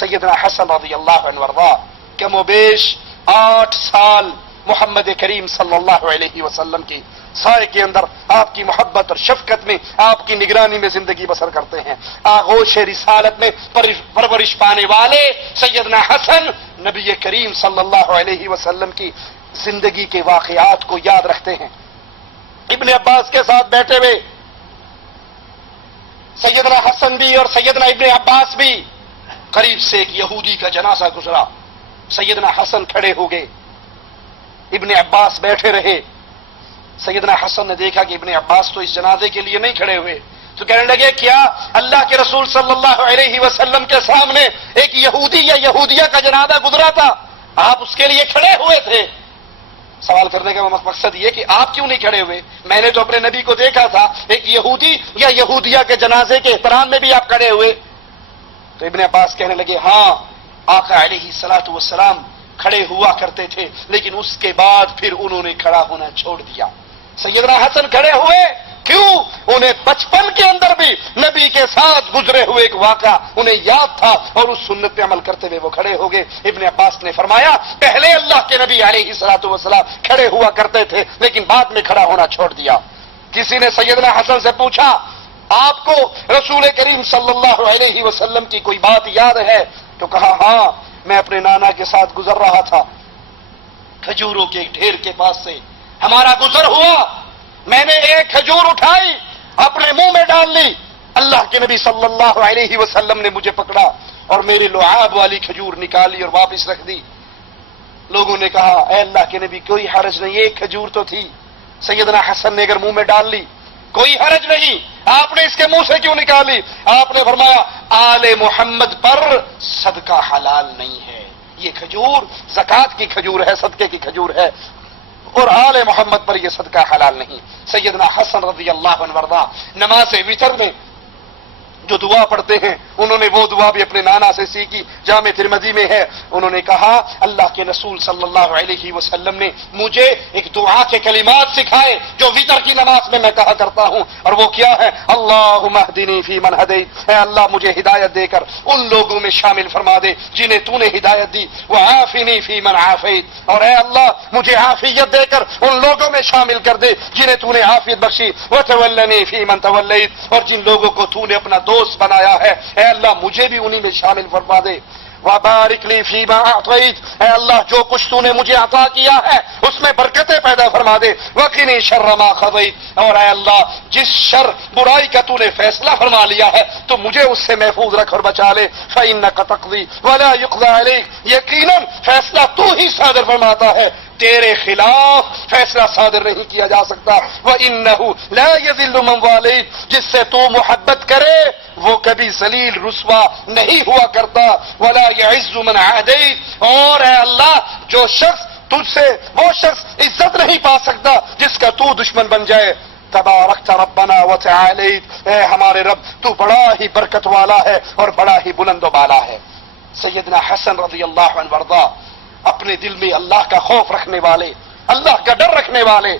سیدنا حسن رضی اللہ عنہ وارضا کم و بیش 8 سال محمد کریم صلی اللہ علیہ وسلم کی سائے کے اندر آپ کی محبت اور شفقت میں آپ کی نگرانی میں زندگی بسر کرتے ہیں. آغوش رسالت میں پرورش پانے والے سیدنا حسن نبی کریم صلی اللہ علیہ وسلم کی زندگی کے واقعات کو یاد رکھتے ہیں. ابن عباس کے ساتھ بیٹھے ہوئے سیدنا حسن بھی اور سیدنا ابن عباس بھی، قریب سے ایک یہودی کا جنازہ گزرا. سیدنا حسن کھڑے ہو گئے، ابن عباس بیٹھے رہے. سیدنا حسن نے دیکھا کہ ابن عباس تو اس جنازے کے لیے نہیں کھڑے ہوئے، تو کہنے لگے کیا اللہ کے رسول صلی اللہ علیہ وسلم کے سامنے ایک یہودی یا یہودیہ کا جنازہ گزرا تھا، آپ اس کے لیے کھڑے ہوئے تھے؟ سوال کرنے کا مقصد یہ کہ آپ کیوں نہیں کھڑے ہوئے؟ میں نے تو اپنے نبی کو دیکھا تھا ایک یہودی یا یہودیہ کے جنازے کے احترام میں بھی آپ کھڑے ہوئے. تو ابن عباس کہنے لگے ہاں آقا علیہ الصلوۃ والسلام کھڑے ہوا کرتے تھے، لیکن اس کے بعد پھر انہوں نے کھڑا ہونا چھوڑ دیا. سیدنا حسن کھڑے ہوئے کیوں؟ انہیں بچپن کے اندر بھی نبی کے ساتھ گزرے ہوئے ایک واقعہ انہیں یاد تھا اور اس سنت پہ عمل کرتے ہوئے وہ کھڑے ہو گئے. ابن عباس نے فرمایا پہلے اللہ کے نبی علیہ الصلوۃ والسلام کھڑے ہوا کرتے تھے لیکن بعد میں کھڑا ہونا چھوڑ دیا. کسی نے سیدنا حسن سے پوچھا آپ کو رسول کریم صلی اللہ علیہ وسلم کی کوئی بات یاد ہے؟ تو کہا ہاں میں اپنے نانا کے ساتھ گزر رہا تھا، کھجوروں کے ڈھیر کے پاس سے ہمارا گزر ہوا، میں نے ایک کھجور اٹھائی اپنے منہ میں ڈال لی، اللہ کے نبی صلی اللہ علیہ وسلم نے مجھے پکڑا اور میری لعاب والی کھجور نکالی اور واپس رکھ دی. لوگوں نے کہا اے اللہ کے نبی کوئی حرج نہیں، ایک کھجور تو تھی. سیدنا حسن نے اگر منہ میں ڈال لی کوئی حرج نہیں، آپ نے اس کے منہ سے کیوں نکالی؟ آپ نے فرمایا آل محمد پر صدقہ حلال نہیں ہے، یہ کھجور زکوٰۃ کی کھجور ہے، صدقے کی کھجور ہے، اور آل محمد پر یہ صدقہ حلال نہیں. سیدنا حسن رضی اللہ عنہ وارضا نماز وتر میں جو دعا پڑھتے ہیں انہوں نے وہ دعا بھی اپنے نانا سے سیکھی، جامع ترمذی میں ہے. انہوں نے کہا اللہ کے رسول صلی اللہ علیہ وسلم نے مجھے ایک دعا کے کلمات سکھائے جو وتر کی نماز میں کہا کرتا ہوں، اور وہ کیا ہے؟ اللہم اہدنی فی من ہدیت، اے اللہ مجھے ہدایت دے کر ان لوگوں میں شامل فرما دے جنہیں تو نے ہدایت دی، وعافنی فی من عافیت، اور اے اللہ مجھے عافیت دے کر ان لوگوں میں شامل کر دے جنہیں تو نے عافیت بخشی، وتولنی فی من تولیت، اور جن لوگوں کو تو نے اپنا دوست بنایا ہے اے اللہ مجھے بھی انہی میں شامل فرما دے. وبارک لی فیما اعطیت، اے اللہ جو کچھ تو نے مجھے عطا کیا ہے اس میں برکتیں پیدا فرما دے. وقنی شر ما قضیت، اور اے اللہ جس شر برائی کا تو نے فیصلہ فرما لیا ہے تو مجھے اس سے محفوظ رکھ اور بچا لے. فإنک تقضی ولا یقضی علیک، یقیناً فیصلہ تو ہی صادر فرماتا ہے، تیرے خلاف فیصلہ صادر نہیں کیا جا سکتا. وإنہ لا یذل من والیت، جس سے تو محبت کرے وہ کبھی ذلیل رسوا نہیں ہوا کرتا. ولا یعز من عادیت، اور اے اللہ جو شخص تجھ سے وہ شخص عزت نہیں پا سکتا جس کا تو دشمن بن جائے. تبارکت ربنا وتعالیت، اے ہمارے رب تو بڑا ہی برکت والا ہے اور بڑا ہی بلند و بالا ہے. سیدنا حسن رضی اللہ عنہ وارضا اپنے دل میں اللہ کا خوف رکھنے والے، اللہ کا ڈر رکھنے والے،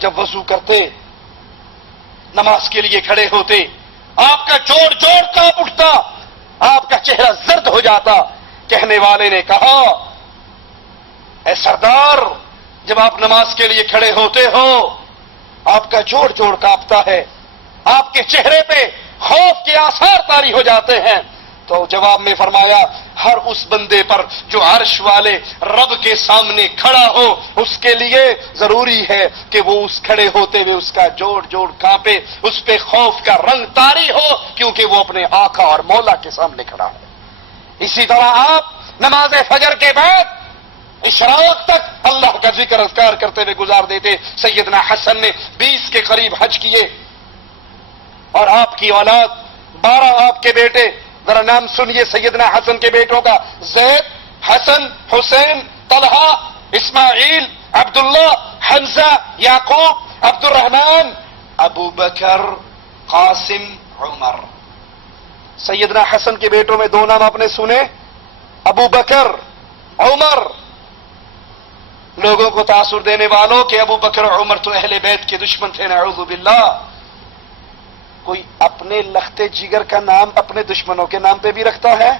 جب وضو کرتے نماز کے لیے کھڑے ہوتے آپ کا جوڑ جوڑ کانپ اٹھتا، آپ کا چہرہ زرد ہو جاتا. کہنے والے نے کہا اے سردار جب آپ نماز کے لیے کھڑے ہوتے ہو آپ کا جوڑ جوڑ کانپتا ہے، آپ کے چہرے پہ خوف کے آثار طاری ہو جاتے ہیں. تو جواب میں فرمایا ہر اس بندے پر جو عرش والے رب کے سامنے کھڑا ہو اس کے لیے ضروری ہے کہ وہ اس کھڑے ہوتے ہوئے اس کا جوڑ جوڑ کانپے، اس پہ خوف کا رنگ طاری ہو، کیونکہ وہ اپنے آقا اور مولا کے سامنے کھڑا ہے. اسی طرح آپ نماز فجر کے بعد اشراق تک اللہ کا ذکر اذکار کرتے ہوئے گزار دیتے. سیدنا حسن نے 20 کے قریب حج کیے، اور آپ کی اولاد 12 آپ کے بیٹے، ذرا نام سنیے سیدنا حسن کے بیٹوں کا: زید، حسن، حسین، طلحہ، اسماعیل، عبداللہ، حمزہ، یعقوب، عبد الرحمن، ابو بکر، قاسم، عمر. سیدنا حسن کے بیٹوں میں 2 نام آپ نے سنے، ابو بکر، عمر. لوگوں کو تاثر دینے والوں کہ ابو بکر اور عمر تو اہل بیت کے دشمن تھے، نعوذ باللہ. کوئی اپنے لخت جگر کا نام اپنے دشمنوں کے نام پہ بھی رکھتا ہے؟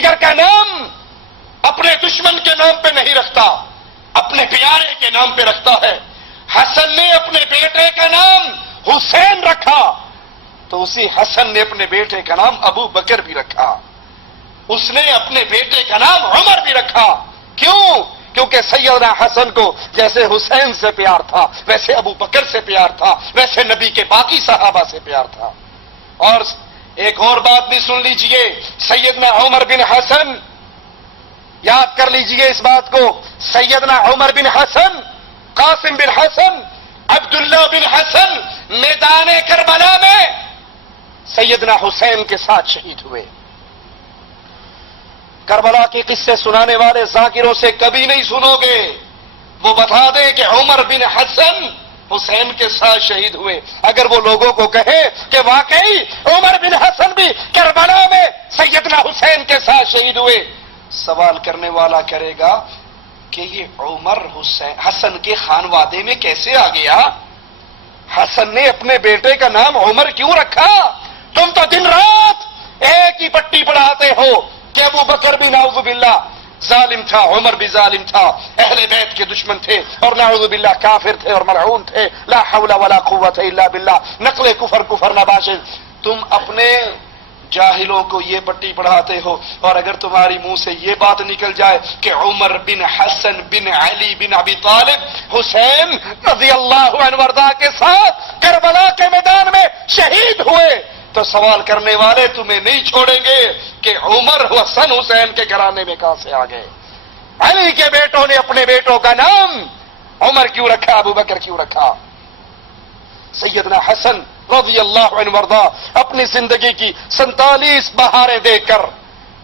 جگر کا نام اپنے دشمن کے نام پہ نہیں رکھتا، اپنے پیارے کے نام پہ رکھتا ہے۔ حسن نے اپنے بیٹے کا نام حسین رکھا تو اسی حسن نے اپنے بیٹے کا نام ابو بکر بھی رکھا، اس نے اپنے بیٹے کا نام عمر بھی رکھا۔ کیوں؟ کیونکہ سیدنا حسن کو جیسے حسین سے پیار تھا، ویسے ابو بکر سے پیار تھا، ویسے نبی کے باقی صحابہ سے پیار تھا۔ اور ایک اور بات بھی سن لیجئے، سیدنا عمر بن حسن، یاد کر لیجئے اس بات کو، سیدنا عمر بن حسن، قاسم بن حسن، عبداللہ بن حسن میدان کربلا میں سیدنا حسین کے ساتھ شہید ہوئے۔ کربلا کے قصے سنانے والے ذاکروں سے کبھی نہیں سنو گے، وہ بتا دیں کہ عمر بن حسن حسین کے ساتھ شہید ہوئے۔ اگر وہ لوگوں کو کہے کہ واقعی عمر بن حسن بھی کربلا میں سیدنا حسین کے ساتھ شہید ہوئے، سوال کرنے والا کرے گا کہ یہ عمر حسن کے خانوادے میں کیسے آ گیا؟ حسن نے اپنے بیٹے کا نام عمر کیوں رکھا؟ تم تو دن رات ایک ہی پٹی پڑھاتے ہو کہ ابو بکر بھی نعوذ باللہ ظالم تھا، عمر بھی ظالم تھا، اہل بیت کے دشمن تھے اور نعوذ باللہ کافر تھے اور ملعون تھے، لا حول ولا قوت الا باللہ، نقل کفر نباشد۔ تم اپنے جاہلوں کو یہ پٹی پڑھاتے ہو، اور اگر تمہاری منہ سے یہ بات نکل جائے کہ عمر بن حسن بن علی بن ابی طالب حسین رضی اللہ عنہ وارضا کے ساتھ کربلا کے میدان میں شہید ہوئے، تو سوال کرنے والے تمہیں نہیں چھوڑیں گے کہ عمر حسن حسین کے گھرانے میں کہاں سے آ گئے؟ علی کے بیٹوں نے اپنے بیٹوں کا نام عمر کیوں رکھا، ابو بکر کیوں رکھا؟ سیدنا حسن رضی اللہ عنہ وارضا اپنی زندگی کی 47 بہاریں دے کر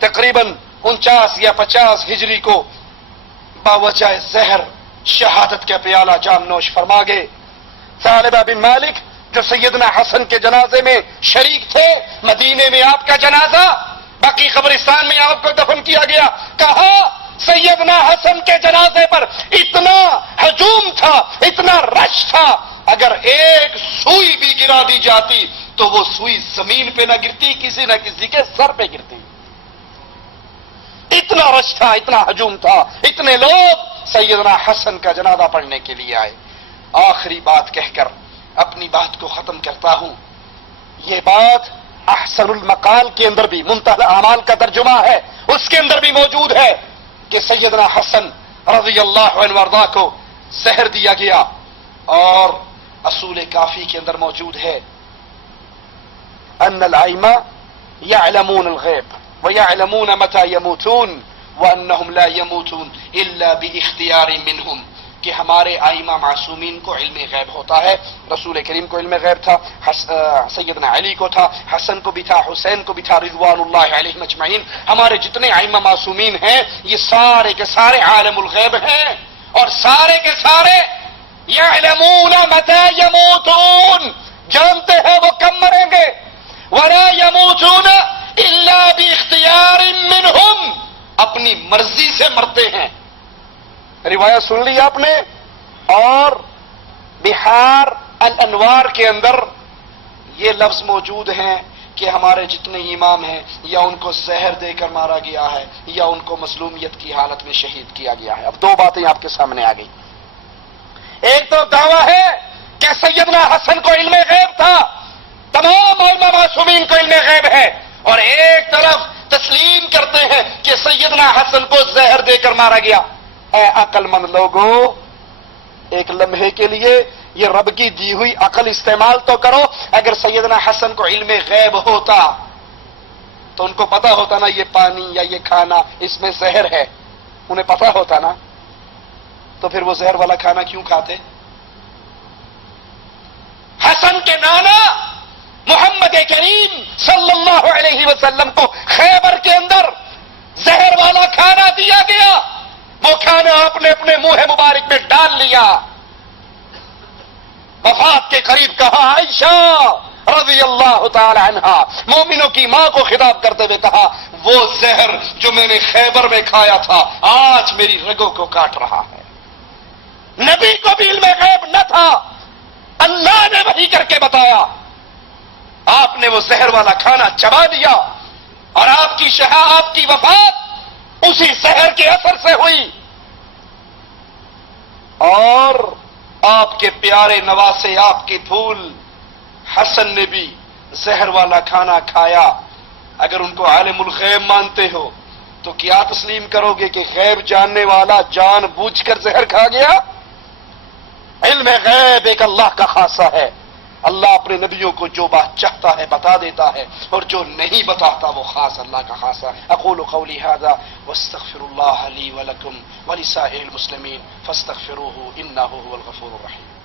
تقریباً 49 یا 50 ہجری کو باوجہ زہر شہادت کا پیالہ جام نوش فرما گئے۔ ثعلبہ بن مالک جو سیدنا حسن کے جنازے میں شریک تھے، مدینے میں آپ کا جنازہ باقی قبرستان میں آپ کو دفن کیا گیا، کہا سیدنا حسن کے جنازے پر اتنا ہجوم تھا، اتنا رش تھا، اگر ایک سوئی بھی گرا دی جاتی تو وہ سوئی زمین پہ نہ گرتی، کسی نہ کسی کے سر پہ گرتی۔ اتنا رش تھا، اتنا ہجوم تھا، اتنے لوگ سیدنا حسن کا جنازہ پڑھنے کے لیے آئے۔ آخری بات کہہ کر اپنی بات کو ختم کرتا ہوں۔ یہ بات احسن المقال کے اندر بھی، منتہی الاعمال کا ترجمہ ہے، اس کے اندر بھی موجود ہے کہ سیدنا حسن رضی اللہ عنہ وارضا کو زہر دیا گیا، اور اصول کافی کے اندر موجود ہے ان الائمہ یعلمون الغیب ویعلمون متى يموتون وانہم لا يموتون الا باختیار منہم، کہ ہمارے ائمہ معصومین کو علم غیب ہوتا ہے، رسول کریم کو علم غیب تھا، سیدنا علی کو تھا، حسن کو بھی تھا، حسین کو بھی تھا رضوان اللہ علیہم اجمعین۔ ہمارے جتنے ائمہ معصومین ہیں یہ سارے کے سارے عالم الغیب ہیں، اور سارے کے سارے یعلمون متی یموتون، جانتے ہیں وہ کب مریں گے، ولا یموتون الا باختیار منہم، اپنی مرضی سے مرتے ہیں۔ روایت سن لی آپ نے، اور بحار الانوار کے اندر یہ لفظ موجود ہیں کہ ہمارے جتنے امام ہیں یا ان کو زہر دے کر مارا گیا ہے یا ان کو مظلومیت کی حالت میں شہید کیا گیا ہے۔ اب دو باتیں آپ کے سامنے آ گئی۔ ایک تو دعویٰ ہے کہ سیدنا حسن کو علم غیب تھا، تمام ائمہ معصومین کو علم غیب ہے، اور ایک طرف تسلیم کرتے ہیں کہ سیدنا حسن کو زہر دے کر مارا گیا۔ اے عقل مند لوگوں، ایک لمحے کے لیے یہ رب کی دی ہوئی عقل استعمال تو کرو۔ اگر سیدنا حسن کو علم غیب ہوتا تو ان کو پتا ہوتا نا یہ پانی یا یہ کھانا اس میں زہر ہے، انہیں پتا ہوتا نا، تو پھر وہ زہر والا کھانا کیوں کھاتے؟ حسن کے نانا محمد کریم صلی اللہ علیہ وسلم کو خیبر کے اندر زہر والا کھانا دیا گیا، وہ کھانا آپ نے اپنے منہ مبارک میں ڈال لیا۔ وفات کے قریب کہا عائشہ رضی اللہ تعالی عنہا، مومنوں کی ماں کو خطاب کرتے ہوئے کہا، وہ زہر جو میں نے خیبر میں کھایا تھا آج میری رگوں کو کاٹ رہا ہے۔ نبی کو بھی علم غیب نہ تھا، اللہ نے وحی کر کے بتایا، آپ نے وہ زہر والا کھانا چبا دیا اور آپ کی آپ کی وفات اسی زہر کے اثر سے ہوئی، اور آپ کے پیارے نواسے، آپ کے پھول حسن نے بھی زہر والا کھانا کھایا۔ اگر ان کو عالم الغیب مانتے ہو تو کیا تسلیم کرو گے کہ غیب جاننے والا جان بوجھ کر زہر کھا گیا؟ علم غیب ایک اللہ کا خاصہ ہے، اللہ اپنے نبیوں کو جو بات چاہتا ہے بتا دیتا ہے، اور جو نہیں بتاتا وہ خاص اللہ کا خاصہ ہے۔ اقول قولی ھذا واستغفر اللہ لی ولکم ولسائر المسلمین فاستغفروہ انہ هو الغفور الرحیم۔